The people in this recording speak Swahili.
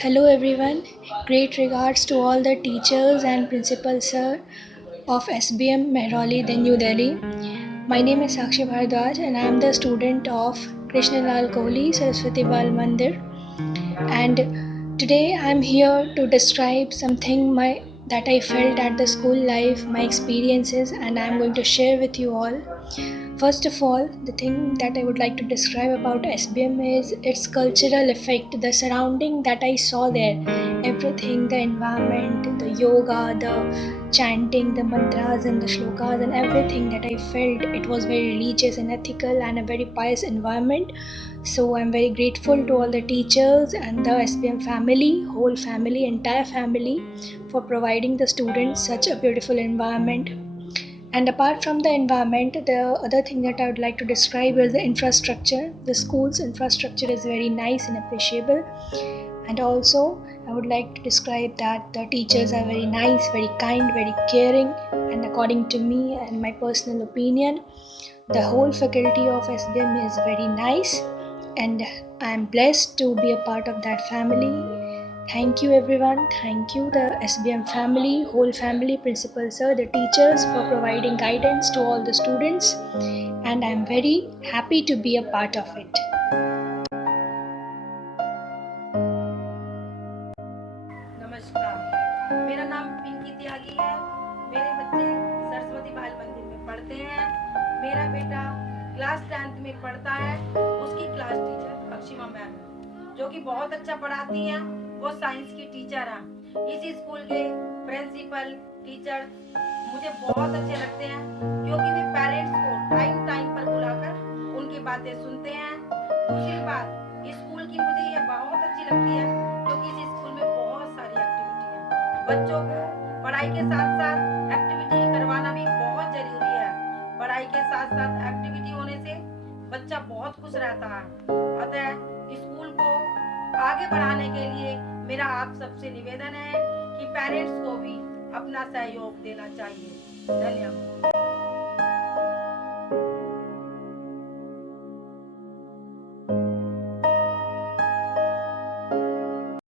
Hello everyone. Great regards to all the teachers and principal sir of SBM Mehroli, then New Delhi. My name is Sakshi Bhardwaj and I am the student of Krishnalal Kohli Saraswati Bal Mandir. And today I am here to describe something that I felt at the school life, my experiences, and I am going to share with you all. First of all, the thing that I would like to describe about SBM is its cultural effect, the surrounding that I saw there. Everything, the environment, the yoga, the chanting, the mantras and the shlokas, and everything that I felt, it was very religious and ethical and a very pious environment. So I'm very grateful to all the teachers and the SBM family, whole family, entire family, for providing the students such a beautiful environment. And apart from the environment, the other thing that I would like to describe is the infrastructure. The school's infrastructure is very nice and appreciable. And also, I would like to describe that the teachers are very nice, very kind, very caring. And according to me and my personal opinion, the whole faculty of SBM is very nice. And I am blessed to be a part of that family. Thank you everyone. Thank you the SBM family, whole family, principal sir, the teachers for providing guidance to all the students, and I am very happy to be a part of it. नमस्कार, मेरा नाम पिंकी त्यागी है। मेरे बच्चे सरस्वती बाल मंदिर में पढ़ते हैं। मेरा बेटा क्लास 10th में पढ़ता है। उसकी क्लास टीचर अक्षिमा मैम जो कि बहुत अच्छा पढ़ाती हैं। वो साइंस की टीचर हैं। इसी स्कूल के प्रिंसिपल टीचर मुझे बहुत अच्छे लगते हैं क्योंकि वे पेरेंट्स को टाइम टाइम पर बुलाकर उनकी बातें सुनते हैं। दूसरी बात, स्कूल की मुझे ये बहुत अच्छी लगती है क्योंकि इस स्कूल में बहुत सारी एक्टिविटी है। बच्चों को पढ़ाई के साथ साथ एक्टिविटी करवाना भी बहुत जरूरी है। पढ़ाई के साथ साथ एक्टिविटी होने से बच्चा बहुत खुश रहता है। अतः स्कूल को आगे बढ़ाने के लिए मेरा आप सबसे निवेदन है कि पेरेंट्स को भी अपना सहयोग देना चाहिए। धन्यवाद।